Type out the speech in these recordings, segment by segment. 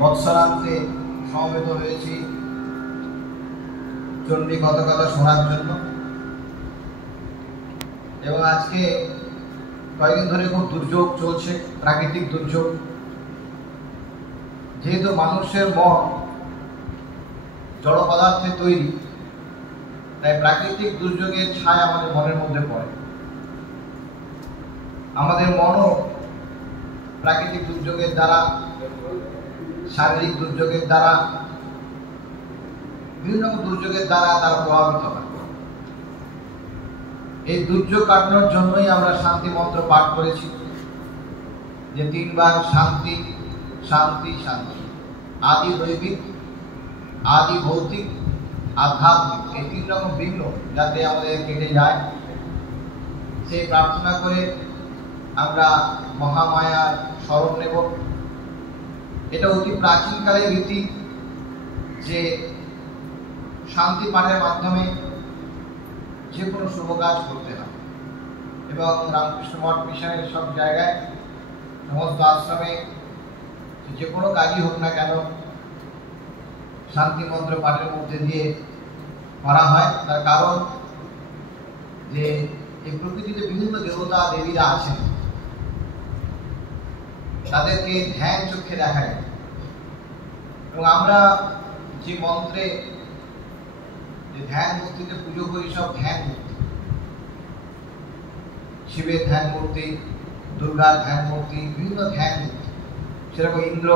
বৎসরান্তে সমবেত হয়েছি চণ্ডী কথা শোনার জন্য। এবং আজকে কয়েকদিন ধরে খুব দুর্যোগ চলছে, প্রাকৃতিক দুর্যোগ। যেহেতু মানুষের মন জড় পদার্থে তৈরি, তাই প্রাকৃতিক দুর্যোগের ছায়া আমাদের মনের মধ্যে পড়ে। আমাদের মনও প্রাকৃতিক দুর্যোগের দ্বারা, শারীরিক দুর্যোগের দ্বারা, বিভিন্ন রকম দুর্যোগের দ্বারা তারা প্রভাবিত হয়। এই দুর্যোগ কাটানোর জন্যই আমরা শান্তি মন্ত্র পাঠ করেছি, যে 3 বার শান্তি শান্তি শান্তি। আদি দৈবিক, আদি ভৌতিক, আধ্যাত্মিক, এই 3 রকম বিঘ্ন যাতে আমাদের কেটে যায়, সেই প্রার্থনা করে আমরা মহামায়ার স্মরণ নেব। এটা অতি প্রাচীনকালের রীতি যে শান্তি পাঠের মাধ্যমে যে কোনো শুভ কাজ করতে হয়। এবং রামকৃষ্ণ মঠ মিশনের সব জায়গায়, সমস্ত আশ্রমে যে কোনো কাজই হোক না কেন শান্তি মন্ত্র পাঠের মধ্যে দিয়ে করা হয়। তার কারণ যে এই প্রকৃতিতে বিভিন্ন দেবতা দেবীরা আছেন, তাদেরকে ধ্যান চোখে দেখা যায়। এবং আমরা যে মন্ত্রে, যে ধ্যান মূর্তিতে পুজো করি, সব ধ্যান মূর্তি। শিবের ধ্যান মূর্তি, দুর্গার ধ্যান মূর্তি, বিভিন্ন ধ্যান মূর্তি। সেরকম ইন্দ্র,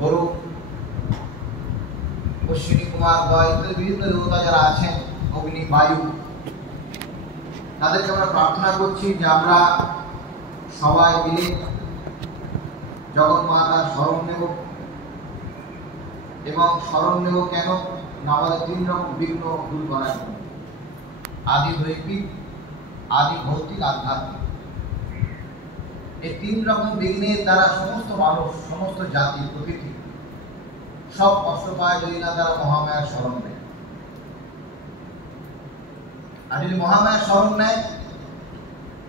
গরু, অশ্বিনী কুমার, গয় ইত্যাদি বিভিন্ন দেবতা যারা আছেন, অগ্নি, বায়ু, তাদেরকে আমরা প্রার্থনা করছি যে আমরা সবাই মিলে জগন্মাতার স্মরণ নেব। এবং স্মরণ নেব কেন না, আমাদের 3 রকম বিঘ্ন দূর করার জন্য। আদি দৈবিক, আদি ভৌতিক, আধ্যাত্মিক। এই 3 রকম বিঘ্নের দ্বারা সমস্ত মানুষ, সমস্ত জাতি, প্রকৃতি সব কষ্ট পায় যদি না তারা মহামায়ার স্মরণ নেয়। আর যদি মহামায়ার স্মরণ নেয়,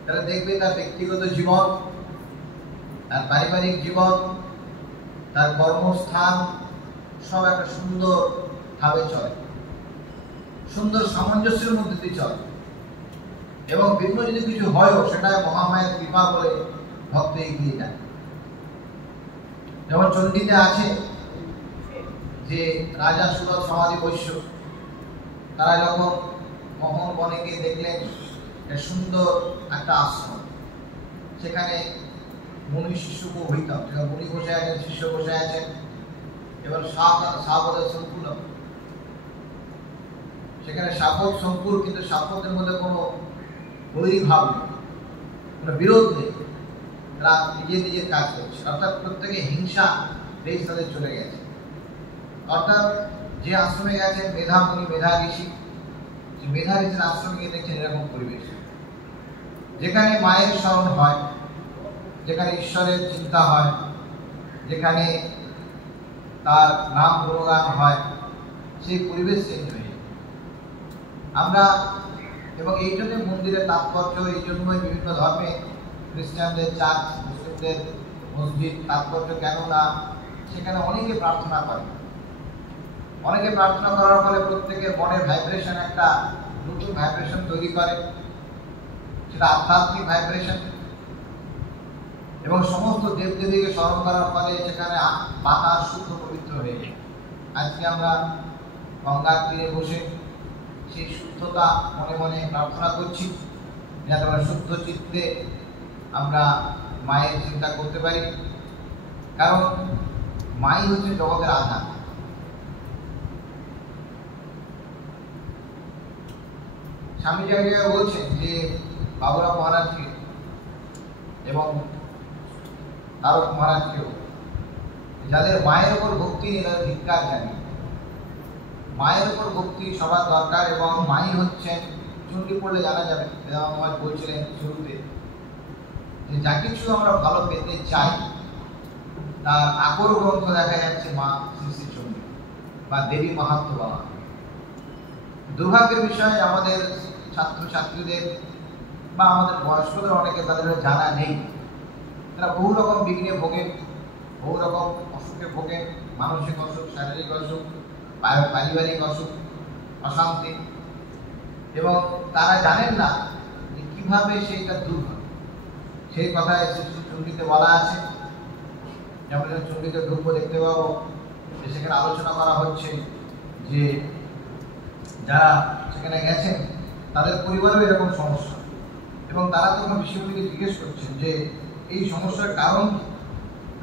তাহলে দেখবে তার ব্যক্তিগত জীবন, তার পারিবারিক জীবন, তার কর্মস্থান সব একটা সুন্দর ভাবে চলে, সুন্দর সামঞ্জস্যের মধ্যে দিয়ে চলে। এবং বিঘ্ন যদি কিছু হয়ও, সেটা মহামায়ের কৃপা বলে ভক্ত এগিয়ে যায়। যেমন চণ্ডীতে আছে যে রাজা সুরত সমাধি বৈশ্য, তারা যখন মোহন বনে গিয়ে দেখলেন সুন্দর একটা আশ্রম, সেখানে মুনি শিষ্যকে হইতাম, সেখানে মুনি বসে আছেন, শিষ্য বসে আছেন। এবার সাবধান সাবধান সংকুলম, সেখানে শাপথ সংকুল, কিন্তু শাপথের মধ্যে কোনো বৈরীভাব নেই, কোনো বিরোধ নেই। তারা নিজের কাজ করছে, অর্থাৎ প্রত্যেকে হিংসা দেশ তাদের চলে গেছে। অর্থাৎ যে আশ্রমে গেছেন মেধামণি, মেধা ঋষি, মেধা ঋষির আশ্রমে গিয়ে দেখছেন এরকম পরিবেশ, যেখানে মায়ের স্মরণ হয়, যেখানে ঈশ্বরের চিন্তা হয়, যেখানে তার নাম গুণগান হয়, সেই পরিবেশ চেঞ্জ হয়ে যায়। আমরা এবং এই জন্য মন্দিরের তাৎপর্য, এই জন্যই বিভিন্ন ধর্মে খ্রিস্টানদের চার্চ, মুসলিমদের মসজিদ তাৎপর্য কেন না, সেখানে অনেকে প্রার্থনা করে। অনেকে প্রার্থনা করার ফলে প্রত্যেকের মনের ভাইব্রেশন একটা নতুন ভাইব্রেশন তৈরি করে, সেটা আধ্যাত্মিক ভাইব্রেশন। এবং সমস্ত দেবদেবীকে স্মরণ করার ফলে সেখানে বাতাস শুদ্ধ পবিত্র হয়ে যায়। আজকে আমরা গঙ্গার তীরে বসে সেই শুদ্ধতা মনে মনে প্রার্থনা করছি, যাতে আমরা শুদ্ধ চিত্তে আমরা মায়ের চিন্তা করতে পারি। কারণ মাই হচ্ছে জগতের আধার। স্বামীজি এক জায়গায় বলছেন যে বাবুরাম মহারাজকে এবং তারক মহারাজকেও, যাদের মায়ের উপর ভক্তি নেই তাদের ধিক্কার জানি। মায়ের উপর ভক্তি সবার দরকার, এবং মাই হচ্ছেন, চণ্ডী পড়লে জানা যাবে, বেদান্ত মহারাজ বলছিলেন শুরুতে যে যা কিছু আমরা ভালো পেতে চাই তার আকর গ্রন্থ দেখা যাচ্ছে মা শ্রী শ্রী চণ্ডী বা দেবী মাহাত্ম্য বলা। দুর্ভাগ্যের বিষয় আমাদের ছাত্রছাত্রীদের বা আমাদের বয়স্কদের অনেকে তাদের জানা নেই। তারা বহু রকম বিঘ্নে ভোগেন, বহু রকম অসুখে ভোগেন, মানসিক অসুখ, শারীরিক অসুখ, পারিবারিক অসুখ, অশান্তি, এবং তারা জানেন না যে কিভাবে সেইটা দূর হয়। সেই কথায় চণ্ডীতে বলা আছে, যেমন চণ্ডীতে ঢুকব দেখতে পাবো যে সেখানে আলোচনা করা হচ্ছে যে যারা সেখানে গেছেন তাদের পরিবারেও এরকম সমস্যা, এবং তারা তখন বিশ্ববিদ্যালয়কে জিজ্ঞেস করছেন যে এই সমস্যার কারণ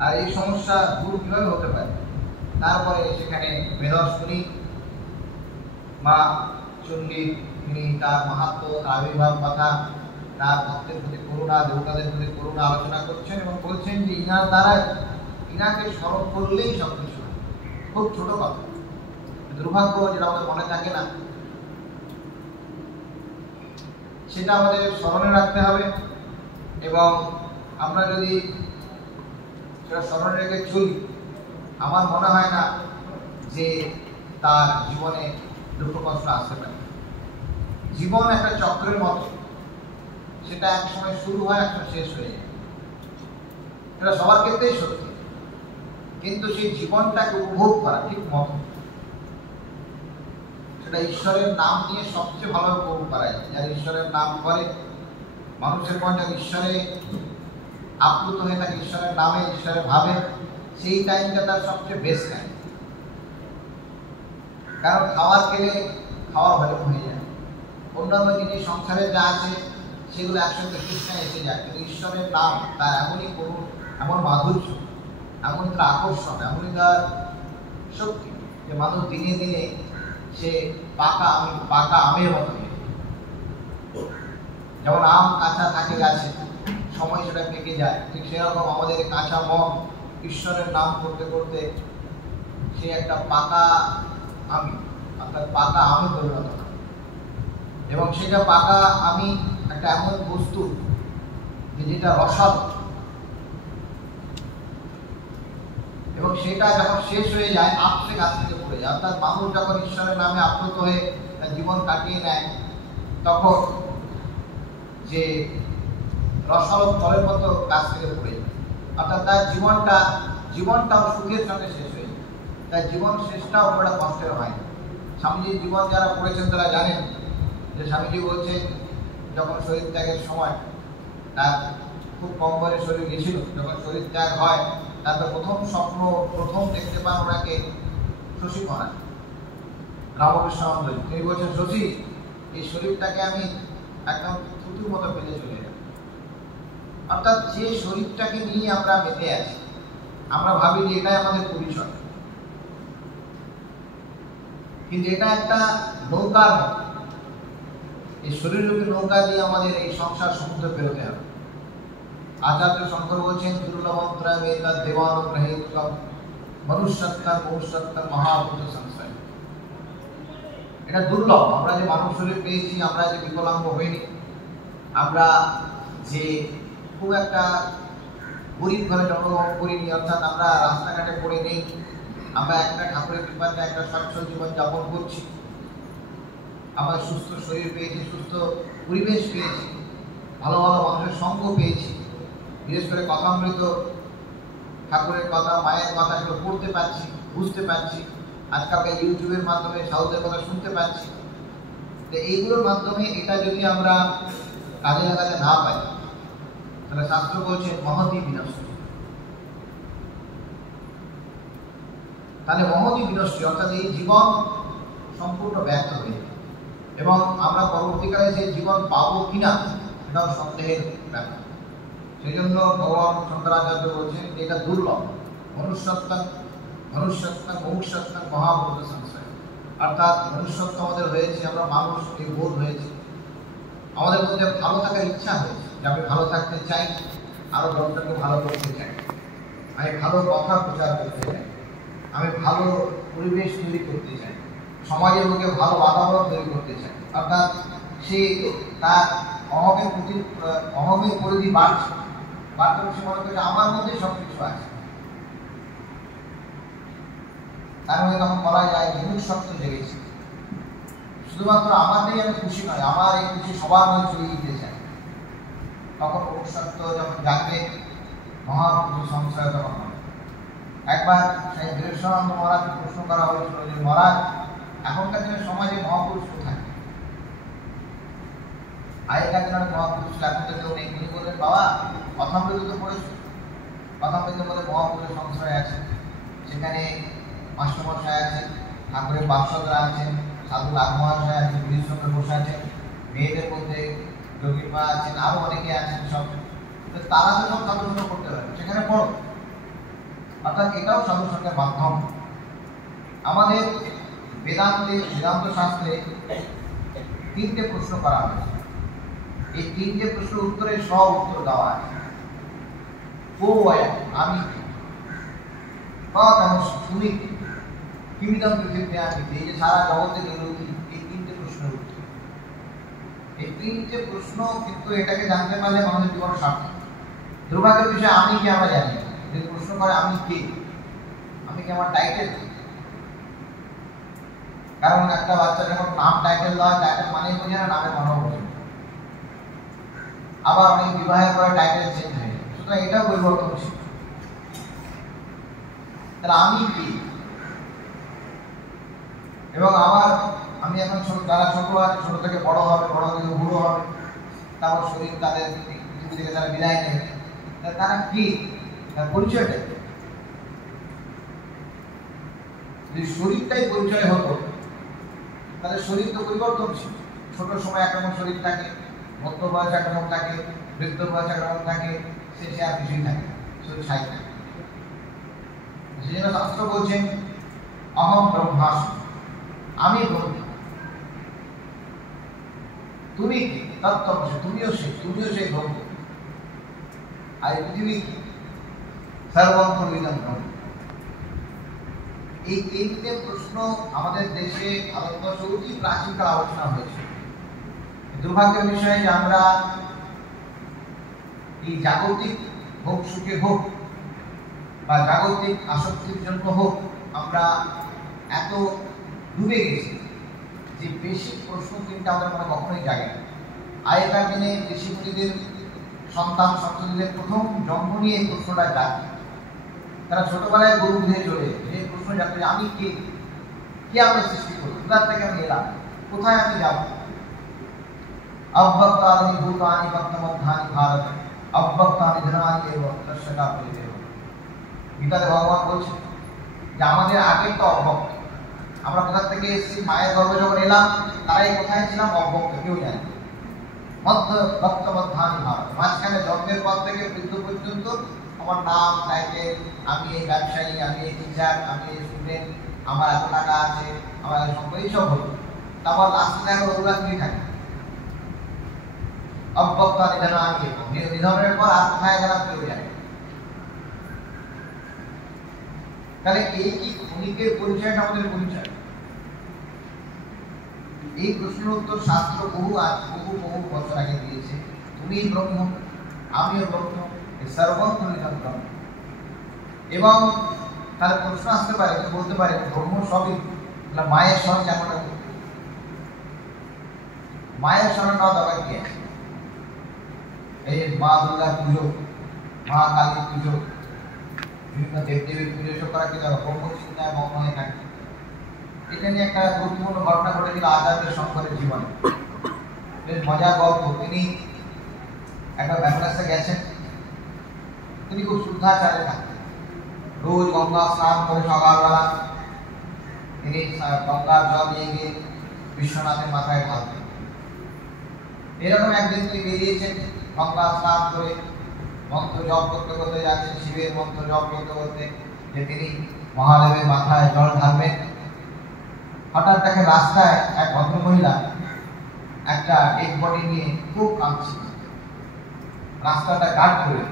আর এই সমস্যা দূর কীভাবে হতে পারে। তারপরে সেখানে বেদর্শনী মা চণ্ডী, তিনি তার মাহাত্ম্য, তার আবির্ভাব কথা, তার ভক্তের প্রতি করুণা, দেবতাদের প্রতি করুণা আলোচনা করছেন, এবং বলছেন যে ইনার দ্বারা ইনাকে স্মরণ করলেই সব কিছু হয়। খুব ছোট কথা, দুর্ভাগ্য যেটা আমাদের মনে থাকে না, সেটা আমাদের স্মরণে রাখতে হবে। এবং আমরা যদি সেটা স্মরণে রেখে চলি, আমার মনে হয় না যে তার জীবনে দুঃখ কষ্ট আসতে পারে। জীবন একটা চক্রের মতো, সেটা এক সময় শুরু হয়, এক সময় শেষ হয়ে যায়। এটা সবার ক্ষেত্রেই সত্যি, কিন্তু সেই জীবনটাকে উপভোগ করা ঠিক মতো, সেটা ঈশ্বরের নাম নিয়ে সবচেয়ে ভালোভাবে উপভোগ করা যায়। যারা ঈশ্বরের নাম করে, মানুষের মন যখন ঈশ্বরে আপ্লুত হয়ে থাকে, ঈশ্বরের নামে, ঈশ্বরের ভাবে, সেই টাইমটা তার সবচেয়ে বেস্ট টাইম। কারণ খাওয়ার খেলে খাওয়ার হজম হয়ে যায়, অন্যান্য জিনিস সংসারে যা আছে সেগুলো একসঙ্গে তৃষ্ণায় এসে যায়, কিন্তু ঈশ্বরের নাম তার এমনই করুন, এমন মাধুর্য, এমনই তার আকর্ষণ, এমনই তার শক্তি, যে মানুষ দিনে দিনে সে পাকা আমের মতো। যেমন আম কাঁচা থাকে গাছে, সময় সেটা পেকে যায়, ঠিক সেরকম আমাদের কাঁচা মন ঈশ্বরের নাম করতে করতে সে একটা পাকা আমি, অর্থাৎ পাকা আমে পরিণত হয়। এবং সেটা পাকা আমি একটা এমন বস্তু যেটা রসাল, এবং সেটা যখন শেষ হয়ে যায় আপসে গাছ থেকে পড়ে যায়। অর্থাৎ মানুষ যখন ঈশ্বরের নামে আপ্লুত হয়ে তার জীবন কাটিয়ে নেয়, তখন যে রসাল ফলের মতো গাছ থেকে পড়ে যায়। অর্থাৎ তার জীবনটাও সুখের সঙ্গে শেষ হয়ে যায়, তার জীবন শেষটাও বড় কষ্টের হয়। স্বামীজির জীবন যারা পড়েছেন তারা জানেন যে স্বামীজি বলছেন যখন শরীর ত্যাগের সময়, তার খুব কম বয়সে শরীর গেছিল, যখন শরীর ত্যাগ হয় তারপর প্রথম স্বপ্ন, প্রথম দেখতে পান ওনাকে শশী মহারাজ, রামকৃষ্ণানন্দ। তিনি বলছেন, শশী, এই শরীরটাকে আমি একদম থুতুর মতো ফেলে চলে যাব। অর্থাৎ যে শরীরটাকে নিয়ে আমরা মেতে আছি, আমরা ভাবি যে এটাই আমাদের পরিচয়, কিন্তু এটা একটা নৌকার মতো। এই শরীররূপী নৌকা দিয়ে আমাদের এই সংসার সমুদ্র পেরোতে হবে। আচার্য শঙ্কর বলছেন, দুর্লভন্ত্রমেতা দেবানুগ্রহেতুকম মনুষ্যত্বর মনুষ্যত্বর মহাভূত সংশয়। এটা দুর্লভ। আমরা যে মানব শরীর পেয়েছি, আমরা যে বিকলাঙ্গ হইনি, আমরা যে খুব একটা গরিব ঘরে জন্মগ্রহণ করিনি, অর্থাৎ আমরা রাস্তাঘাটে পড়ে নেই, আমরা একটা ঠাকুরের কৃপাতে একটা সচ্ছল জীবন যাপন করছি, আমরা সুস্থ শরীর পেয়েছি, সুস্থ পরিবেশ পেয়েছি, ভালো ভালো মানুষের সঙ্গ পেয়েছি, বিশেষ করে কথামৃত ঠাকুরের কথা, মায়ের কথা এগুলো পড়তে পারছি, বুঝতে পারছি, আজকালকার ইউটিউবের মাধ্যমে সাধুদের কথা শুনতে পাচ্ছি। তো এইগুলোর মাধ্যমে এটা যদি আমরা কাজে লাগাতে না পাই, তাহলে শাস্ত্র বলছে মহতি বিনষ্ট। তাহলে মহতি বিনষ্ট অর্থাৎ এই জীবন সম্পূর্ণ ব্যর্থ হয়ে যাবে এবং আমরা পরবর্তীকালে যে জীবন পাবো কিনা এটাও সন্দেহের ব্যাপার। সেই জন্য ভগবান শঙ্করাচার্য বলছেন এটা দুর্লভ। মনুষ্যত্ব মহাভূত সংশয়, অর্থাৎ মনুষ্যত্ব আমাদের হয়েছে, আমরা মানুষ, এই বোধ হয়েছে, আমাদের মধ্যে ভালো থাকার ইচ্ছা হয়েছে যে আমি ভালো থাকতে চাই, আরো দশটাকে ভালো করতে চাই, আমি ভালো কথা প্রচার করতে চাই, আমি ভালো পরিবেশ তৈরি করতে চাই, সমাজের লোকে ভালো বাতাবরণ তৈরি করতে চাই। অর্থাৎ সে তার অহমের পরিধি বাড়ছে, সে মনে করছে আমার মধ্যে সবকিছু আছে। তার মধ্যে তখন বলা যায় মনুষ্যত্ব জেগেছে। শুধুমাত্র আমাদেরই আমি খুশি নয়, আমার এই খুশি সবার মধ্যে ছড়িয়ে দিতে চাই। তখন মনুষ্যত্ব যখন জাগবে, মহাপুরুষ সংশয় তখন হবে। একবার সেই বীরেশ্বরানন্দ মহারাজকে প্রশ্ন করা হয়েছিল যে মহারাজ, এখনকার দিনের সমাজে মহাপুরুষ কোথায়? আগেকার দিনের মহাপুরুষ এখন তো কেউ নেই। তিনি বললেন, বাবা কথামৃত তো পড়েছ, কথামৃত বলে মহাপুরুষ সংশয় আছে, সেখানে মাস্টারমশাই আছেন, ঠাকুরের বাৎসদরা আছেন, সাধু লাভ মহাশয় আছেন, বীরচন্দ্র ঘোষ আছেন, মেয়েদের মধ্যে যোগীর মা আছেন, আরো অনেকে আছেন। সব তারা তো সব সাধুসঙ্গ করতে পারে, সেখানে পড়ো। অর্থাৎ এটাও সাধুসঙ্গের মাধ্যম। আমাদের বেদান্ত শাস্ত্রে তিনটে প্রশ্ন করা হয়েছে। এই তিনটে প্রশ্ন উত্তরে সব উত্তর দেওয়া আছে। আমি তুমি কিমিদম পৃথিবীতে আমি, এই যে সারা জগতে নিরুদ্ধ, এই তিনটে প্রশ্নের উত্তর। এই তিনটে প্রশ্ন কিন্তু এটাকে জানতে পারলে মানুষের জীবন সার্থক। দুর্ভাগ্যের বিষয় আমি কি আমরা জানি, যদি প্রশ্ন করে আমি কে, আমি কি আমার টাইটেল। কারণ একটা বাচ্চা যখন নাম টাইটেল দেওয়া, টাইটেল মানে বোঝে না, নামের মানেও বোঝে না। আবার অনেক বিবাহের পরে টাইটেল চেঞ্জ হয়ে যায়, সুতরাং এটাও পরিবর্তনশীল। তাহলে আমি কি, এবং আমি এখন যারা ছোট আছে, ছোট থেকে বড় হবে, বড় থেকে বুড়ো হবে, তারপর শরীর তাদের পৃথিবী থেকে তারা বিদায় নেবে, তারা কি, তার পরিচয়টা। যদি শরীরটাই পরিচয় হতো, তাহলে শরীর তো পরিবর্তনশীল। ছোট সময় একরকম শরীর থাকে, মধ্য বয়স একরকম থাকে, বৃদ্ধ বয়স একরকম থাকে, শেষে আর কিছুই থাকে, শরীর ছাই থাকে। সেই জন্য শাস্ত্র বলছেন অহম ব্রহ্মাস্মি, আমি ব্রহ্ম। তুমি কি? তত্ত্বমসি, তুমিও সেই ব্রহ্ম। আর পৃথিবী কি? সর্বম খলুইদং ব্রহ্ম। এই তিনটে প্রশ্ন আমাদের দেশে, ভারতবর্ষ অতি প্রাচীনকাল আলোচনা হয়েছে। দুর্ভাগ্যের বিষয় যে আমরা এই জাগতিক ভোগ সুখে হোক বা জাগতিক আসক্তির জন্য হোক, আমরা এত ডুবে গেছি যে বেসিক প্রশ্ন কিন্তু আমাদের মনে কখনোই জাগে না। আগেকার দিনে ঋষিমুনিদের সন্তান সন্ততিদের প্রথম জন্ম নিয়ে প্রশ্নটা জাগে। তারা ছোটবেলায় গরু বুঝে চলে, যে প্রশ্ন জানতে আমি কে, আমাকে সৃষ্টি করবো, কোথার থেকে আমি এলাম, কোথায় আমি যাব। অব্যক্তানি ভূতানি বর্তমানি ভারত অব্যক্তানি ধনানি এবং দর্শকা পরিদেব। গীতাতে ভগবান বলছেন যে আমাদের আগের তো অব্যক্ত, আমরা কোথা থেকে এসেছি, মায়ের গর্ভে যখন এলাম, তারাই কোথায় ছিলাম অব্যক্ত, কেউ জানে। বর্তমানি ভারত, মাঝখানে জন্মের পর থেকে মৃত্যু পর্যন্ত আমার নাম, টাইটেল, আমি এই ব্যবসায়ী, আমি এই টিচার, আমি এই স্টুডেন্ট, আমার এত টাকা আছে, আমাদের সম্পর্কে এইসব হলো। তারপর লাস্টে দেখো ওরা কি থাকে অব্যক্তা নিধন আগে নিধনের পর আর কোথায় গেলাম কেউ জানে। তাহলে এই কি ক্ষণিকের পরিচয়টা আমাদের পরিচয়? এই প্রশ্নের উত্তর শাস্ত্র বহু বছর আগে দিয়েছে। তুমি ব্রহ্ম, আমিও ব্রহ্ম, সর্বম নিধন ব্রহ্ম। এবং তাহলে প্রশ্ন আসতে পারে, বলতে পারে ব্রহ্ম সবই, মায়ের স্মরণ কেমন? মায়ের স্মরণ নেওয়া দরকার কি আছে? এই মা দুর্গার পুজো, মা কালীর পুজো, বিভিন্ন দেবদেবীর পুজো সব করা কি দরকার? ব্রহ্ম চিন্তায় মগ্ন হয়ে থাকে। এটা নিয়ে একটা গুরুত্বপূর্ণ ঘটনা ঘটেছিল আচার্য শঙ্করের জীবনে। বেশ মজার গল্প। তিনি একটা ব্যাপারে গেছেন, তিনি খুব শুদ্ধাচারে থাকতেন। রোজ গঙ্গা স্নান করে সকালবেলা তিনি গঙ্গার জল নিয়ে গিয়ে বিশ্বনাথের মাথায় ঢালতেন। এরকম একদিন তিনি বেরিয়েছেন গঙ্গা স্নান করে, মন্ত্র জপ করতে করতে যাচ্ছেন, শিবের মন্ত্র জপ করতে করতে, যে তিনি মহাদেবের মাথায় জল ঢালবেন। হঠাৎ দেখে রাস্তায় এক ভদ্রমহিলা একটা ডেড বডি নিয়ে খুব কাঁদছে, রাস্তাটা গার্ড করে।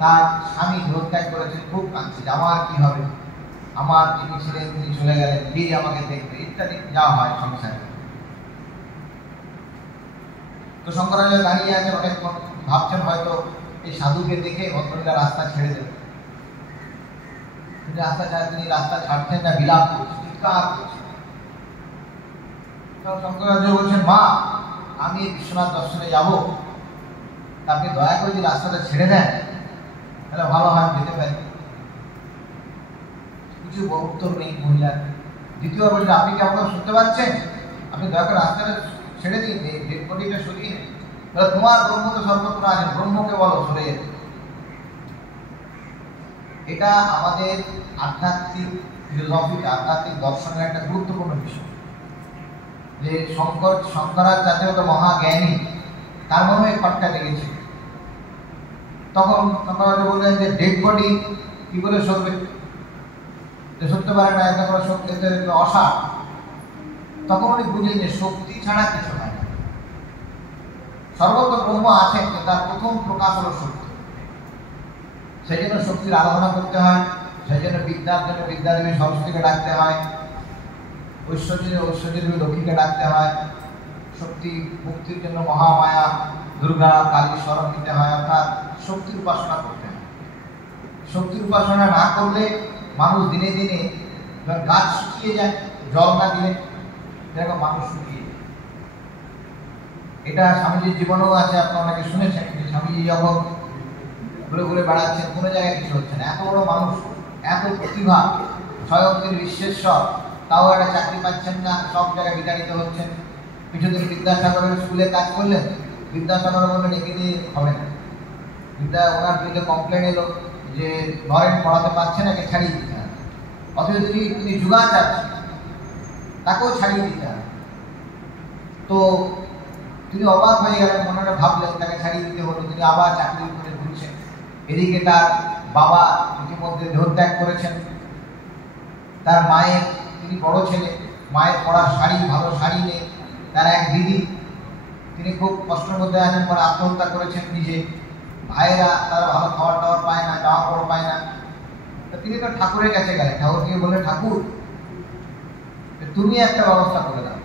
তার স্বামী দেহত্যাগ করেছেন, খুব কাঁদছে, আমার কি হবে, আমার তিনি ছিলেন, তিনি চলে গেলেন, বীর আমাকে দেখবে, ইত্যাদি যা হয় সংসারে। তো শঙ্করাচার্য দাঁড়িয়ে আছেন, অনেকক্ষণ ভাবছেন হয়তো এই সাধুকে দেখে ভদ্রমহিলা রাস্তা ছেড়ে দেবে। রাস্তা ছাড়া তিনি রাস্তা ছাড়ছেন না, বিলাপ করছেন, চিৎকার করছেন। শঙ্করাচার্য বলছেন, মা আমি বিশ্বনাথ দর্শনে যাব, আপনি দয়া করে যদি রাস্তাটা ছেড়ে দেন তাহলে ভালো হয়, যেতে পারি। কিছু উত্তর নেই মহিলার। দ্বিতীয়বার বলছে, আপনি কি আপনার শুনতে পাচ্ছেন? আপনি দয়া করে রাস্তাটা ছেড়ে দিন, ডেড বডিটা সরিয়ে নেন। তোমার ব্রহ্ম তো সর্বত্র আছেন, ব্রহ্মকে বলো সরে যেতে। এটা আমাদের আধ্যাত্মিক ফিলোসফিতে, আধ্যাত্মিক দর্শনের একটা গুরুত্বপূর্ণ বিষয়। যে শঙ্করাচার্য তো মহাজ্ঞানী, তার মনে হয় খটকা লেগেছে। তখন শঙ্করাচার্য বললেন যে ডেড বডি কি করে সরবে, সরতে পারে না, এত বড় শক্তি অসার। তখন উনি বুঝলেন যে শক্তি ছাড়া কিছু হয় না। সর্বত্র ব্রহ্ম আছেন, তার প্রথম প্রকাশ হলো শক্তি। সেই জন্য শক্তির আরাধনা করতে হয়, সেই জন্য বিদ্যার জন্য বিদ্যাদেবী সরস্বতীকে ডাকতে হয়, ঐশ্বর্যদেবী লক্ষ্মীকে ডাকতে হয়, শক্তি মুক্তির জন্য মহামায়া দুর্গা কালী স্মরণ নিতে হয়, অর্থাৎ শক্তির উপাসনা করতে হয়। শক্তির উপাসনা না করলে মানুষ দিনে দিনে গাছ শুকিয়ে যায়, জল না দিলে যেরকম মানুষ শুকিয়ে যায়। এটা স্বামীজির জীবনেও আছে, আপনারা অনেকে শুনেছেন যে স্বামীজি যখন ঘুরে ঘুরে বেড়াচ্ছেন, কোনো জায়গায় কিছু হচ্ছে না। এত বড় মানুষ, এত প্রতিভা, স্বয়ং তিনি বিশ্বেশ্বর, তাও একটা চাকরি পাচ্ছেন না, সব জায়গায় বিতাড়িত হচ্ছেন। কিছুদিন বিদ্যাসাগরের স্কুলে কাজ করলেন, বিদ্যাসাগর বললেন একে দিয়ে হবে না। ওনার বিরুদ্ধে কমপ্লেন এলো যে নরেন পড়াতে পারছে না, একে ছাড়িয়ে দিতে হবে। অথচ তিনি যুগাচার, তাকেও ছাড়িয়ে দিতে হবে। তো তিনি অবাক হয়ে গেলেন, মনে ভাবলেন তাকে ছাড়িয়ে দিতে হলো, তিনি আবার চাকরি করে ঘুরছেন। এদিকে তার বাবা ইতিমধ্যে দেহত্যাগ করেছেন, তার মায়ের, তিনি বড় ছেলে, মায়ের পড়ার শাড়ি, ভালো শাড়ি নেই। তার এক দিদি, তিনি খুব কষ্টের মধ্যে আছেন, পরে আত্মহত্যা করেছেন নিজে। ভাইয়েরা তারা ভালো খাবার টাবার পায় না, জামা কাপড় পায় না। তিনি তো ঠাকুরের কাছে গেলেন, ঠাকুরকে বললেন, ঠাকুর তুমি একটা ব্যবস্থা করে দাও।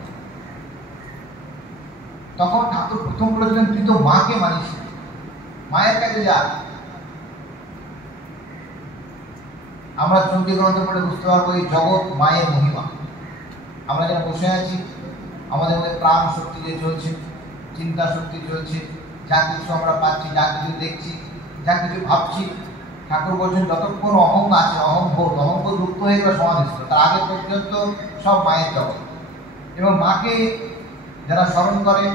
তখন ঠাকুর প্রথম বলেছিলেন, তুই তো মাকে মানিস, মায়ের কাছে যা। আমরা চণ্ডী গ্রন্থ পড়ে বুঝতে পারবো এই জগৎ মায়ের মহিমা। আমরা যারা বসে আছি, আমাদের মধ্যে প্রাণ শক্তি যে চলছে, চিন্তা শক্তি চলছে, যা কিছু আমরা পাচ্ছি, যা কিছু দেখছি, যা কিছু ভাবছি, ঠাকুর বলছেন যতক্ষণ অহং আছে, অহংবোধ মুক্ত হয়ে গেলে সমাধিস্থ, তার আগে পর্যন্ত সব মায়ের জগৎ। এবং মাকে যারা স্মরণ করে,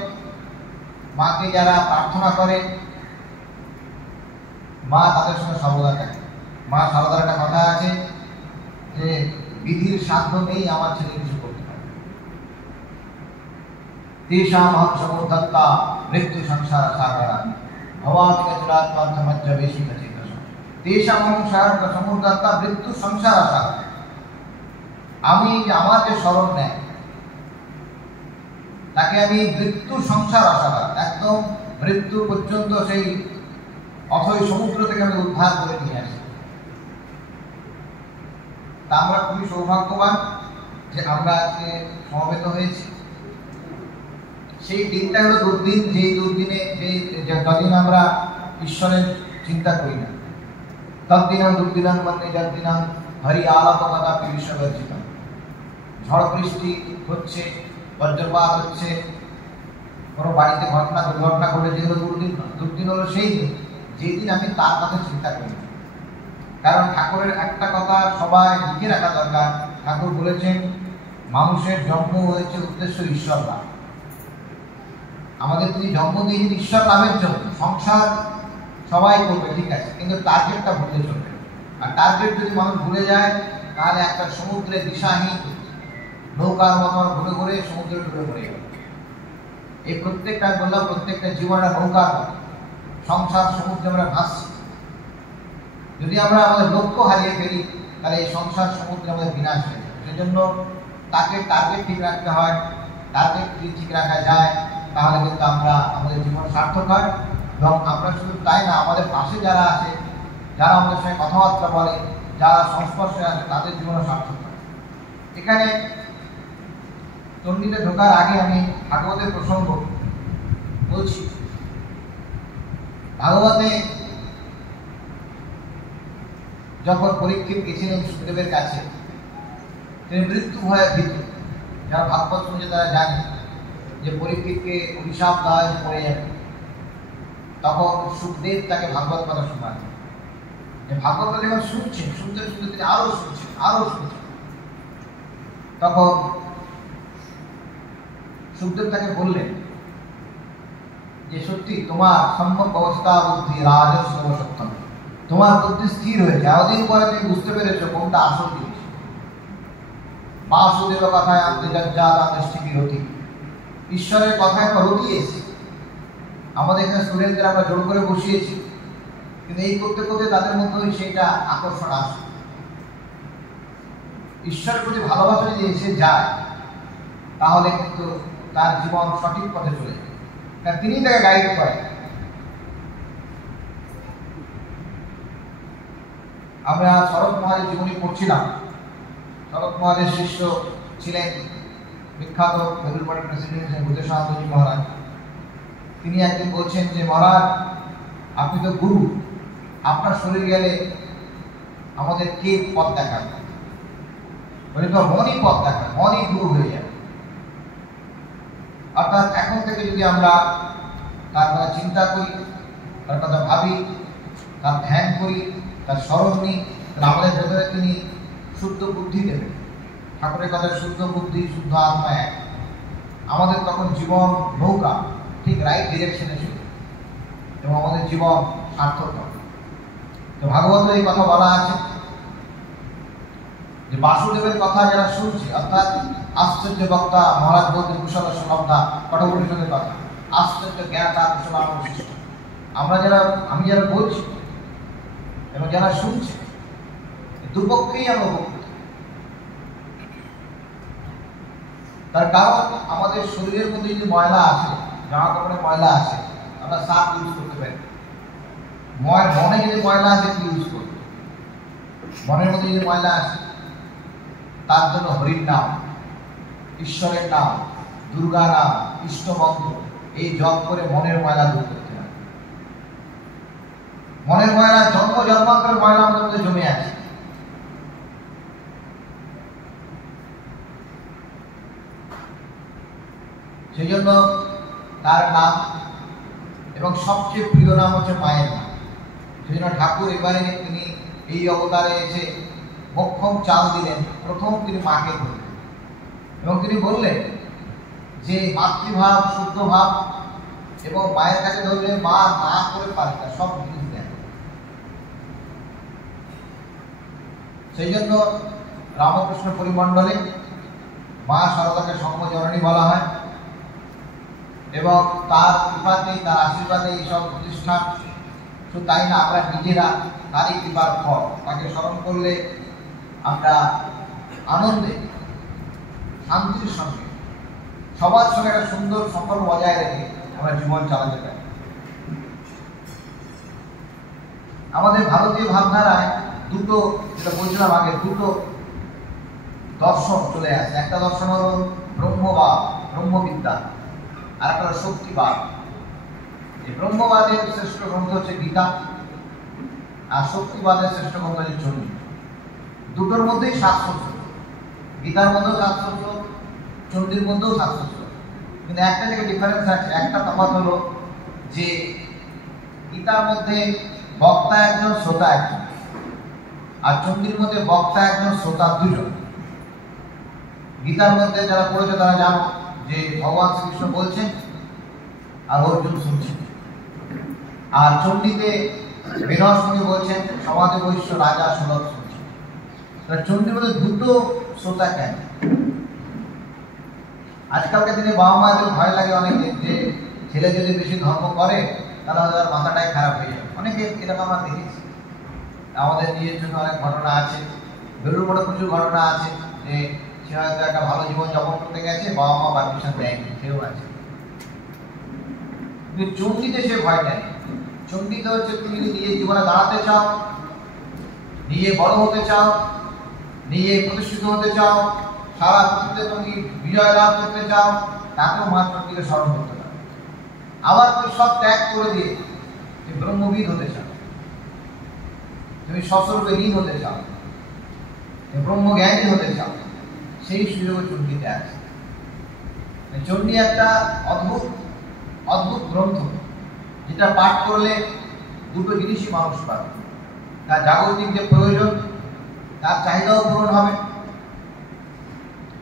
মাকে যারা প্রার্থনা করে, মা তাদের সঙ্গে সর্বদা থাকে। মা সর্বদার একটা কথা আছে যে বিধির সাধ্য নেই আমার ছেলে কিছু করতে পারে। তেষাম সমুদ্ধত্তা মৃত্যু সংসার সাগরা ভবামিকা চুরাত্মার্থমজ্জ বেশি চেতস তেষাম সমুদ্ধত্তা মৃত্যু সংসার সাগরা। আমি আমার যে স্মরণ নেয় তাকে আমি মৃত্যু সংসার আশাবাদ একদম মৃত্যু পর্যন্ত সেই অথই সমুদ্র থেকে আমি উদ্ধার করে নিয়ে আসি। তা আমরা খুবই সৌভাগ্যবান যে আমরা আজকে সমবেত হয়েছি। সেই দিনটা হলো দুর্দিন, যে দুর্দিনে যদিন আমরা ঈশ্বরের চিন্তা করি না, তদ্দিনাং দুর্দিনাং মানে যদ্দিনাং হরি আলাপকতা বিশ্ববর্জিত। ঝড় বৃষ্টি হচ্ছে, বজ্রপাত হচ্ছে, কোনো বাড়িতে দুর্ঘটনা ঘটে, যেগুলো দুর্দিন। দুর্দিন হলো সেই দিন যেদিন আমি তার কথা চিন্তা করি। কারণ ঠাকুরের একটা কথা সবাই লিখে রাখা দরকার। ঠাকুর বলেছেন মানুষের জন্ম হয়েছে উদ্দেশ্য ঈশ্বর লাভ। আমাদের তিনি জন্ম দিয়েছেন ঈশ্বর লাভের জন্য। সংসার সবাই করবে, ঠিক আছে, কিন্তু টার্গেটটা ভুলে চলবে। আর টার্গেট যদি মানুষ ভুলে যায় তাহলে একটা সমুদ্রে দিশাহীন নৌকার মতো ঘুরে ঘুরে সমুদ্রে ডুবে পড়ে যাবে। এই প্রত্যেকটা বললাম, প্রত্যেকটা জীবনের নৌকার মতো সংসার সমুদ্রে আমরা ভাসছি। যদি আমরা আমাদের লক্ষ্য হারিয়ে ফেলি তাহলে এই সংসার সমুদ্রে আমাদের বিনাশ হয়ে যাবে। সেই জন্য তাকে টার্গেট ঠিক রাখতে হয়। টার্গেট যদি ঠিক রাখা যায় তাহলে কিন্তু আমরা আমাদের জীবন সার্থক হয়। এবং আমরা শুধু তাই না, আমাদের পাশে যারা আছে, যারা আমাদের সঙ্গে কথাবার্তা বলে, যারা সংস্পর্শে আছে, তাদের জীবনও সার্থক হয়। এখানে চণ্ডীতে ঢোকার আগে আমি ভাগবতের প্রসঙ্গ বলছি। ভাগবতে যখন পরীক্ষিত গেছিলেন সুখদেবের কাছে, তিনি মৃত্যু ভয়ে ভীত। যারা ভাগবত শুনছে তারা জানে যে পরীক্ষিতকে অভিশাপ দেওয়া পড়ে যাবে। তখন সুখদেব তাকে ভাগবত কথা শোনান। যে ভাগবত যখন শুনছেন, শুনতে শুনতে তিনি আরো শুনছেন। তখন সুখদেব তাকে বললেন যে সত্যি তোমার সম্যক অবস্থা বুদ্ধি রাজস্ব সত্যম, তোমার বুদ্ধি স্থির হয়েছে। এতদিন পরে তুমি বুঝতে পেরেছো কোনটা আসল জিনিস। বাসুদেব কথায় আনতে যজ্জাতা দৃষ্টি বিরতি, ঈশ্বরের কথায় আমরা রতি এসেছি। আমাদের এখানে স্টুডেন্টদের আমরা জোর করে বসিয়েছি, কিন্তু এই করতে করতে তাদের মধ্যে সেইটা আকর্ষণ আসে। ঈশ্বরের প্রতি ভালোবাসা যদি এসে যায় তাহলে কিন্তু তার জীবন সঠিক পথে চলে যায়, কারণ তিনি তাকে গাইড করেন। আমরা শরৎ মহারাজের জীবনী পড়ছিলাম। শরৎ মহারাজের শিষ্য ছিলেন বিখ্যাত বেলুড়মঠের প্রেসিডেন্ট ভূতেশানন্দজি মহারাজ। তিনি একদিন বলছেন যে মহারাজ, আপনি তো গুরু, আপনার শরীর গেলে আমাদের কে পথ দেখাবে? বলে তো মনই পথ দেখাবে, মনই গুরু হয়ে যাবে। অর্থাৎ এখন থেকে যদি আমরা তার কথা চিন্তা করি, তার কথা ভাবি, তার ধ্যান করি, তার স্মরণ নিই, তাহলে আমাদের ভেতরে তিনি শুদ্ধ বুদ্ধি দেবেন। ঠাকুরের কথা শুদ্ধ বুদ্ধি শুদ্ধ আত্মা এক। আমাদের তখন জীবন নৌকা ঠিক রাইট ডিরেকশনে ছিল এবং আমাদের জীবন সার্থক হবে। তো ভাগবত এই কথা বলা আছে যে বাসুদেবের কথা যারা শুনছে, অর্থাৎ আশ্চর্য বক্তা মহারাজ বলতে কুশল শব্দা কঠোপনিষদের কথা, আশ্চর্য জ্ঞাতা কুশল বিশিষ্ট। আমি যারা বলছি এবং যারা শুনছে, দুপক্ষেই আমরা উপকৃত। তার কারণ আমাদের শরীরের মধ্যে যদি ময়লা আসে, জামা কাপড়ে ময়লা আসে, আমরা সার্ফ ইউজ করতে পারি। মনে যদি ময়লা আসে কি ইউজ করবো? মনের মধ্যে যদি ময়লা আসে, তার জন্য হরির নাম, ঈশ্বরের নাম, দুর্গা নাম, ইষ্ট মন্ত্র এই জপ করে মনের ময়লা দূর করতে হবে। মনের ময়লা জন্মান্তরের ময়লা আমাদের মধ্যে জমে আছে। সেই জন্য তার নাম এবং সবচেয়ে প্রিয় নাম হচ্ছে মায়ের নাম। সেই জন্য ঠাকুর এবারে তিনি এই অবতারে এসে মোক্ষম চাল দিলেন। প্রথম তিনি মাকে ধরলেন এবং তিনি বললেন যে মাতৃভাব, শুদ্ধ ভাব এবং মায়ের কাছে ধরলে মা না করে পারে না, সব জিনিস দেন। সেই জন্য রামকৃষ্ণ পরিমণ্ডলে মা শারদাকে সর্বজননী বলা হয় এবং তার কৃপাতেই, তার আশীর্বাদে এইসব প্রতিষ্ঠান। শুধু তাই না, আমরা নিজেরা তারই কৃপার ফল। তাকে স্মরণ করলে আমরা আনন্দে শান্তির সঙ্গে সবার সঙ্গে একটা সুন্দর সম্পর্ক বজায় রেখে আমরা জীবন চালাতে পারি। আমাদের ভারতীয় ভাবধারায় দুটো, যেটা বলছিলাম আগে, দুটো দর্শন চলে আসে। একটা দর্শন হলো ব্রহ্মবাদ, ব্রহ্মবিদ্যা, আর একটা হলো শক্তিবাদ। এই ব্রহ্মবাদের শ্রেষ্ঠ গ্রন্থ হচ্ছে গীতা, আর শক্তিবাদের শ্রেষ্ঠ গ্রন্থ হচ্ছে চণ্ডী। দুটোর মধ্যেই শাস্ত্র, গীতার মধ্যেও শাস্ত্র, চণ্ডীর মধ্যেও শাস্ত্র, কিন্তু একটা জায়গায় ডিফারেন্স আছে। একটা তফাৎ হলো যে গীতার মধ্যে বক্তা একজন, শ্রোতা একজন, আর চণ্ডীর মধ্যে বক্তা একজন, শ্রোতা দুজন। গীতার মধ্যে যারা পড়েছে তারা জানো যে ভগবান শ্রীকৃষ্ণ বলছেন আর অর্জুন শুনছেন, আর চণ্ডীতে বিনয় মুনি বলছেন, সমাজে বৈশ্য রাজা সুলভ শুনছেন। চণ্ডীর মধ্যে দুটো শ্রোতা কেন? আজকালকার দিনে বাবা মায়েদের ভয় লাগে অনেকে যে ছেলে যদি বেশি ধর্ম করে তাহলে তার মাথাটাই খারাপ হয়ে যাবে। অনেকে এরকম আমরা দেখেছি, আমাদের নিজের জন্য অনেক ঘটনা আছে, বেরোর বড় প্রচুর ঘটনা আছে যে সে হয়তো একটা ভালো জীবন যাপন করতে গেছে, বাবা মা পারমিশন দেয়নি, সেও আছে। কিন্তু চণ্ডীতে সে ভয় নেই। চণ্ডীতে হচ্ছে তুমি যদি নিজের জীবনে দাঁড়াতে চাও, নিজে বড় হতে চাও, নিজে প্রতিষ্ঠিত হতে চাও, সারা পৃথিবীতে তুমি বিজয় লাভ করতে চাও, তাকেও মা চণ্ডীকে স্মরণ করতে পারো। আবার তুমি সব ত্যাগ করে দিয়ে তুমি ব্রহ্মবিদ হতে চাও, তুমি সস্বরূপে লীন হতে চাও, তুমি ব্রহ্মজ্ঞানী হতে চাও, সেই সুযোগ চণ্ডীতে আছে। চণ্ডী একটা অদ্ভুত অদ্ভুত গ্রন্থ, যেটা পাঠ করলে দুটো জিনিসই মানুষ পাবে। তার জাগতিক যে প্রয়োজন, তার চাহিদাও পূরণ হবে,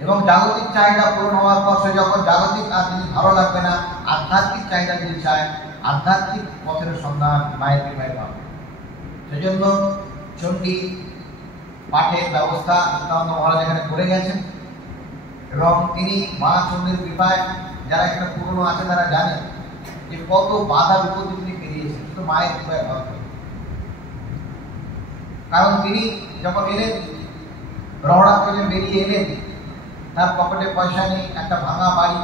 এবং জাগতিক চাহিদা পূরণ হওয়ার পর সে যখন জাগতিক আর জিনিস ভালো লাগবে না, আধ্যাত্মিক চাহিদা যদি চায়, আধ্যাত্মিক পথের সন্ধান মায়ের কৃপায় পাবে। সেজন্য চণ্ডী পাঠের ব্যবস্থা নিত্যানন্দ মহারাজ এখানে করে গেছেন, এবং তিনি মা চণ্ডীর কৃপায়, যারা এখানে পুরনো আছে তারা জানে যে কত বাধা বিপত্তি তিনি পেরিয়েছেন শুধু মায়ের কৃপায় ভাব। কারণ তিনি যখন এলেন, রওনা থেকে বেরিয়ে এলেন, তার পকেটে পয়সা নেই, একটা ভাঙা বাড়ি,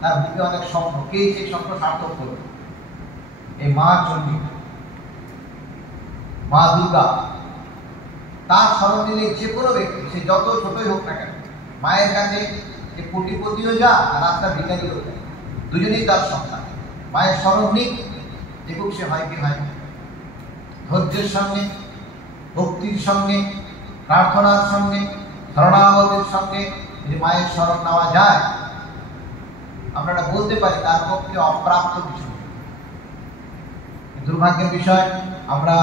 তার বুকে অনেক স্বপ্ন। কে সেই স্বপ্ন সার্থক করবে? এই মা চণ্ডী, মা দুর্গা। তার স্মরণ নিলে যে কোনো ব্যক্তি, সে যত ছোটই হোক না কেন, মায়ের কাছে যে কোটিপতিও যা আর রাস্তার ভিখারিও যায়, দুজনেই তার সন্তান। মায়ের স্মরণ নিক, দেখুক সে হয় কি হয়। ধৈর্যের সঙ্গে, ভক্তির সঙ্গে, প্রার্থনার সঙ্গে, শরণাগতের সঙ্গে যদি মায়ের স্মরণ নেওয়া যায়, আমরা বলতে পারি তার পক্ষে অপ্রাপ্ত কিছু। দুর্ভাগ্যের বিষয়, আমরা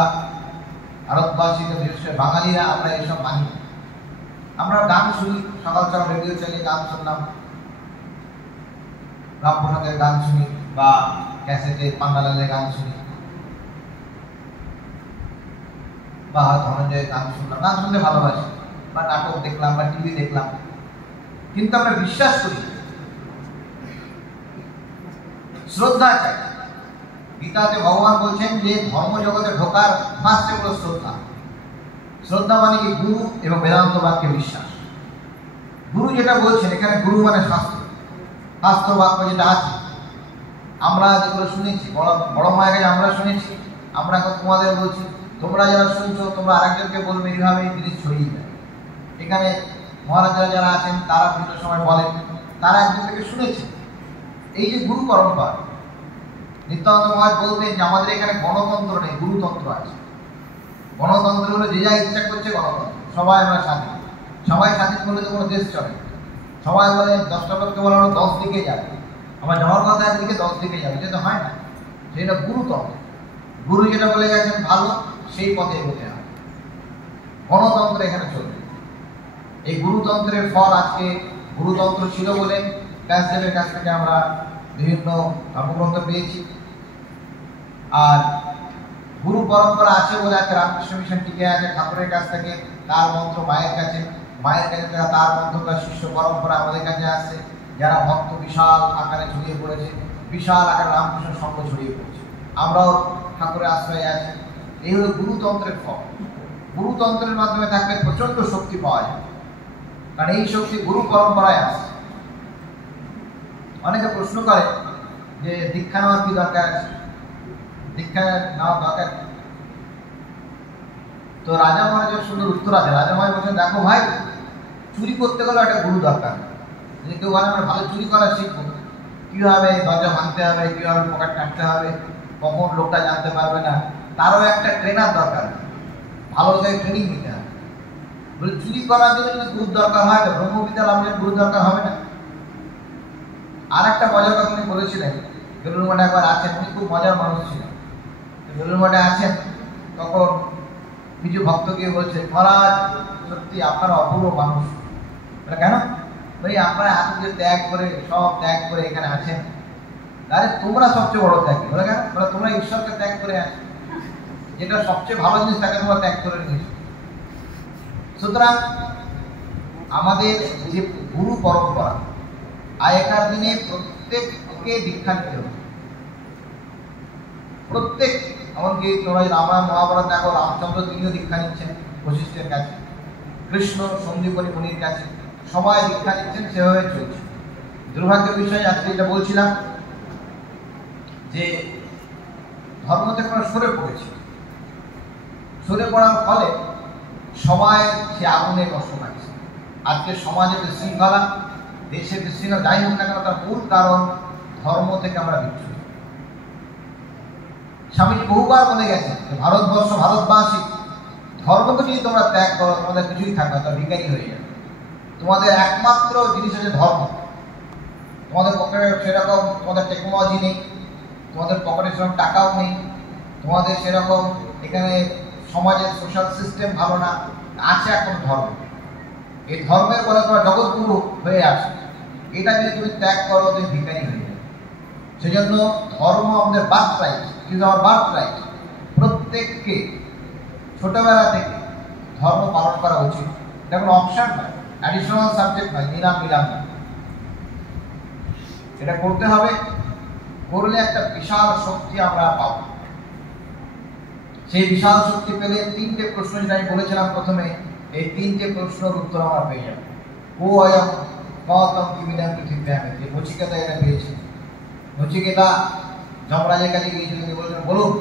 ভারতবাসী, বিশেষ করে বাঙালিরা, আমরা এইসব মানি। আমরা গান শুনি, সকাল সকাল রেডিও চালিয়ে গান শুনলাম, রামপ্রসাদের গান শুনি, বা ক্যাসেটে পান্নালালের গান শুনি, বা ধনঞ্জয়ের গান শুনলাম। গান শুনতে ভালোবাসি, বা নাটক দেখলাম, বা টিভি দেখলাম, কিন্তু আমরা বিশ্বাস করি, শ্রদ্ধা চাই। গীতাতে ভগবান বলছেন যে ধর্ম জগতে ঢোকার ফার্স্ট হলো শ্রদ্ধা। শ্রদ্ধা মানে কি? গুরু এবং বেদান্ত বাক্যে বিশ্বাস। গুরু যেটা বলছেন, এখানে গুরু মানে শাস্ত্র, শাস্ত্র বাক্য যেটা আছে, আমরা যেগুলো শুনেছি, বড় মায়ের কাছে আমরা শুনেছি, আমরা এখন তোমাদের বলছি, তোমরা যারা শুনছো তোমরা আরেকজনকে বলবে, এইভাবে জিনিস ছড়িয়ে যায়। এখানে মহারাজারা যারা আছেন তারা বিভিন্ন সময় বলেন, তারা একজন থেকে শুনেছেন। এই যে গুরু পরম্পরা, নিত্যানন্দ মহারাজ বলতেন যে আমাদের এখানে গণতন্ত্র নেই, গুরুতন্ত্র আছে। গণতন্ত্র হলো যে যা ইচ্ছা করছে গণতন্ত্র, সবাই আমরা স্বাধীন। সবাই স্বাধীন করলে তো কোনো দেশ চলে। সবাই বলে 10টা লোককে বলা হলো 10 দিকে যাবে, আমার যাওয়ার কথা একদিকে 10 দিকে যাবে, যেটা হয় না। সেটা গুরুতন্ত্র। গুরু যেটা বলে গেছেন ভালো, সেই পথে এগোতে হবে। গণতন্ত্র এখানে চলবে। এই গুরুতন্ত্রের ফল আজকে, গুরুতন্ত্র ছিল বলে ব্যাসদেবের কাছ থেকে আমরা বিভিন্ন ধর্মগ্রন্থ পেয়েছি, আর গুরু পরম্পরা আছে বলে আজকে রামকৃষ্ণ মিশন টিকে আছে। ঠাকুরের কাছ থেকে তার মন্ত্র মায়ের কাছে, মায়ের কাছে তার মন্ত্র, তার শিষ্য পরম্পরা আমাদের কাছে আসছে। যারা ভক্ত বিশাল আকারে ছড়িয়ে পড়েছে, বিশাল আকারে রামকৃষ্ণ সঙ্গ ছড়িয়ে পড়েছে, আমরাও ঠাকুরের আশ্রয়ে আছি। এই হলো গুরুতন্ত্রের ফল। গুরুতন্ত্রের মাধ্যমে থাকলে প্রচন্ড শক্তি পাওয়া যায়, কারণ এই শক্তি গুরু পরম্পরায় আসে। অনেকে প্রশ্ন করে যে দীক্ষা নেওয়ার কি দরকার আছে, দীক্ষা নেওয়ার দরকার। তো রাজা মহারাজের সুন্দর উত্তর আছে। রাজা মহারাজ বলছেন, দেখো ভাই, চুরি করতে গেলে একটা গুরু দরকার। যদি কেউ বলে আমরা ভালো চুরি করা শিখবো, কীভাবে দরজা ভাঙতে হবে, কীভাবে পকেট কাটতে হবে, কখন লোকটা জানতে পারবে না, তারও একটা ট্রেনার দরকার, ভালো জায়গায় ট্রেনিং নিতে হবে। বলে চুরি করার জন্য যদি গুরুর দরকার হয়, তো ব্রহ্মবিদ্যা লাভের গুরুর দরকার হবে না। আর একটা মজার কথা উনি বলেছিলেন, বেলুড় মঠে একবার আছেন, উনি খুব মজার মানুষ ছিলেন। বেলুড় মঠে আছেন, তখন কিছু ভক্ত গিয়ে বলছে, মহারাজ সত্যি আপনারা অপূর্ব মানুষ। কেন? ভাই আপনারা এত যে ত্যাগ করে, সব ত্যাগ করে এখানে আছেন, তাহলে তোমরা সবচেয়ে বড় ত্যাগী। বলে কেন? বলে তোমরা ঈশ্বরকে ত্যাগ করে আছো, যেটা সবচেয়ে ভালো জিনিস তাকে তোমরা ত্যাগ করে নিয়েছো। সুতরাং আমাদের যে গুরু পরম্পরা, আগেকার দিনে প্রত্যেককে দীক্ষা নিতে হবে, প্রত্যেক। এমনকি তোমরা রামায়ণ মহাভারত দেখো, রামচন্দ্র তিনিও দীক্ষা নিচ্ছেন বশিষ্ঠের কাছে, কৃষ্ণ সন্দীপনী মুনির কাছে, সবাই দীক্ষা নিচ্ছেন, সেভাবে চলছে। দুর্ভাগ্যের বিষয় আজকে যেটা বলছিলাম, যে ধর্ম থেকে আমরা সরে পড়েছি। সরে পড়ার ফলে সবাই সে আগুনে কষ্ট পাচ্ছে। আজকে সমাজে বিশৃঙ্খলা, দেশে বিশৃঙ্খলা যাই হোক না কেন, তার মূল কারণ ধর্ম থেকে আমরা বিচ্ছুত। স্বামীজি বহুবার বলে গেছেন, ভারতবর্ষ, ভারতবাসী, ধর্মকে যদি তোমরা ত্যাগ করো, তোমাদের কিছুই থাকবে, তোমরা ভিখারি হয়ে যাবে। তোমাদের একমাত্র জিনিস হচ্ছে ধর্ম। তোমাদের পকেটে সেরকম তোমাদের টেকনোলজি নেই, তোমাদের পকেটে সেরকম টাকাও নেই, তোমাদের সেরকম এখানে সমাজের সোশ্যাল সিস্টেম ভালো না, আছে এখন ধর্ম। এই ধর্মের বলে তোমার জগৎগুরু হয়ে আসে, এটা যদি তুমি ত্যাগ করো, তুমি ভিখারি হয়ে যাবে। সেজন্য ধর্ম আমাদের birth right, is our birth right. প্রত্যেককে ছোটবেলা থেকে ধর্ম পালন করা উচিত। এটা কোনো অপশন নয়, অ্যাডিশনাল সাবজেক্ট নয়, নিলাম না। এটা করতে হবে, করলে একটা বিশাল শক্তি আমরা পাবো। সেই বিশাল শক্তি পেলে তিনটে প্রশ্ন, যেটা আমি বলেছিলাম প্রথমে, এই তিনটে প্রশ্নের উত্তর আমরা পেয়ে যাবো। ও অয়ম গৌতম কিমিদম পৃথিব্যামে, যে নচিকেতা এটা পেয়েছে। নচিকেতা যমরাজের কাছে গিয়েছিল, তিনি বলেছেন, বলুন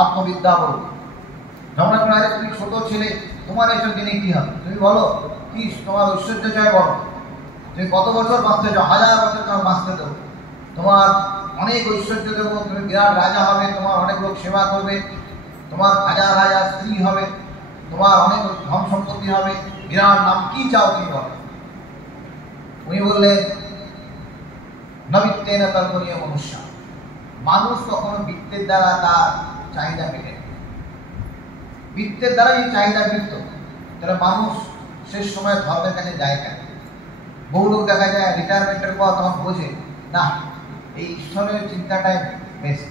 আত্মবিদ্যা বলুন। যমরাজ বলে, আরে তুমি ছোট ছেলে, তোমার এইসব দিনে কি হবে, তুমি বলো কি তোমার ঐশ্বর্য চাই বলো। তুমি কত বছর বাঁচতে চাও? 1000 বছর তোমার বাঁচতে দেবো, তোমার অনেক ঐশ্বর্য দেবো, তুমি বিরাট রাজা হবে, তোমার অনেক লোক সেবা করবে, তোমার হাজার হাজার স্ত্রী হবে, তোমার অনেক ধন সম্পত্তি হবে, বিরাট নাম, কি চাও তুমি বলো। উনি বললেন, নবিত্তেন কল্পনীয় মনুষ্য, মানুষ কখনো বৃত্তের দ্বারা তার চাহিদা মেটে, বৃত্তের দ্বারা এই চাহিদা মিটত, তাহলে মানুষ শেষ সময় ধর্মের কাছে যায় কেন? বহু লোক দেখা যায় রিটায়ারমেন্টের পর তখন বোঝে না, এই ঈশ্বরের চিন্তাটাই বেস্ট।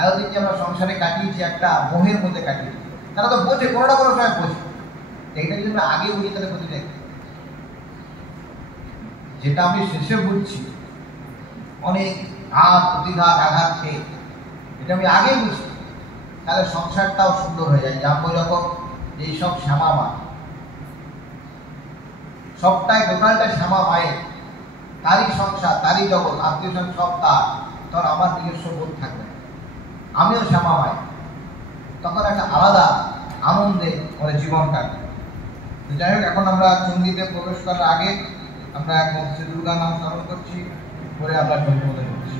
এতদিন যে আমরা সংসারে কাটিয়েছি, একটা মোহের মধ্যে কাটিয়েছি, তারা তো বোঝে, কোনো না কোনো সময় বোঝে। এইটা যদি আমরা আগে বুঝি, তাহলে বুঝি দেখ, যেটা আমি শেষে বুঝছি, অনেক প্রতিঘাত আঘাত খেয়ে, এটা আমি আগে বুঝি, তাহলে সংসারটাও সুন্দর হয়ে যায়। জানবো যখন এইসব শ্যামা মা, সবটাই টোটালটা শ্যামা মায়ের, তারই সংসার, তারই জগৎ, আত্মীয় স্বজন সব তার, তখন আমার নিজস্ব বোধ থাকবে, আমিও শ্যামা মায়ের, তখন একটা আলাদা আনন্দে আমাদের জীবন কাটবে। যাই হোক, এখন আমরা চণ্ডীতে প্রবেশ করার আগে আমরা এক শ্রী দুর্গা নাম স্মরণ করছি, করে আমরা চণ্ডীতে করছি।